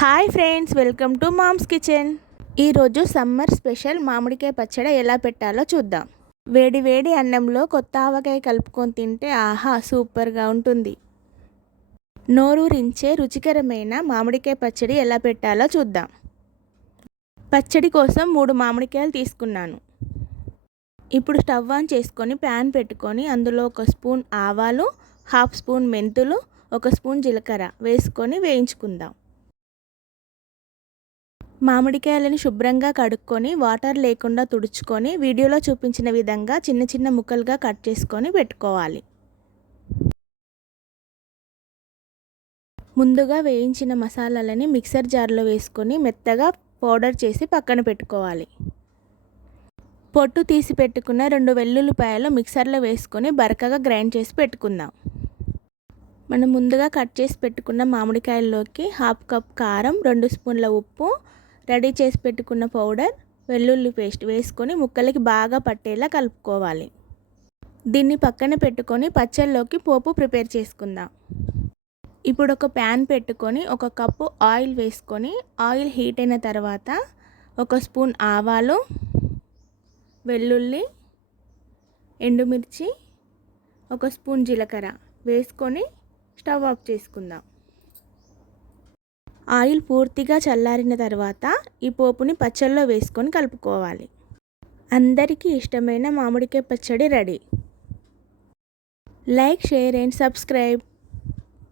Hi friends, welcome to mom's kitchen. ఈరోజు summer special మామిడికాయ పచ్చడి ఎలా పెట్టాలో చూద్దాం. వేడి వేడి అన్నంలో కొత్త ఆవకాయ కలుపుకొని తింటే ఆహా సూపర్గా ఉంటుంది. నోరూరించే రుచికరమైన మామిడికాయ పచ్చడి ఎలా పెట్టాలో చూద్దాం. పచ్చడి కోసం 3 మామిడికాయలు తీసుకున్నాను. ఇప్పుడు స్టవ్ ఆన్ చేసుకొని ప్యాన్ పెట్టుకొని అందులో 1 స్పూన్ ఆవాలు, 1/2 స్పూన్ మెంతులు, 1 స్పూన్ జీలకర్ర వేసుకొని వేయించుకుందాం. మామిడికాయలను శుభ్రంగా కడుక్కొని వాటర్ లేకుండా తుడుచుకొని వీడియోలో చూపించిన విధంగా చిన్న చిన్న ముక్కలుగా కట్ చేసుకొని పెట్టుకోవాలి. ముందుగా వేయించిన మసాలాలని మిక్సర్ జార్లో వేసుకొని మెత్తగా పౌడర్ చేసి పక్కన పెట్టుకోవాలి. పొట్టు తీసి పెట్టుకున్న 2 వెల్లుల్లిపాయలు మిక్సర్లో వేసుకొని బరకగా గ్రైండ్ చేసి పెట్టుకుందాం. మనం ముందుగా కట్ చేసి పెట్టుకున్న మామిడికాయల్లోకి 1/2 కప్ కారం, 2 స్పూన్ల ఉప్పు, రెడీ చేసి పెట్టుకున్న పౌడర్, వెల్లుల్లి పేస్ట్ వేసుకొని ముక్కలకి బాగా పట్టేలా కలుపుకోవాలి. దీన్ని పక్కన పెట్టుకొని పచ్చళ్ళలోకి పోపు ప్రిపేర్ చేసుకుందాం. ఇప్పుడు ఒక ప్యాన్ పెట్టుకొని 1 కప్పు ఆయిల్ వేసుకొని ఆయిల్ హీట్ అయిన తర్వాత 1 స్పూన్ ఆవాలు, వెల్లుల్లి, ఎండుమిర్చి, 1 స్పూన్ జీలకర్ర వేసుకొని స్టవ్ ఆఫ్ చేసుకుందాం. ఆయిల్ పూర్తిగా చల్లారిన తర్వాత ఈ పోపుని పచ్చళ్ళలో వేసుకొని కలుపుకోవాలి. అందరికీ ఇష్టమైన మామిడికాయ పచ్చడి ready. Like, share and subscribe.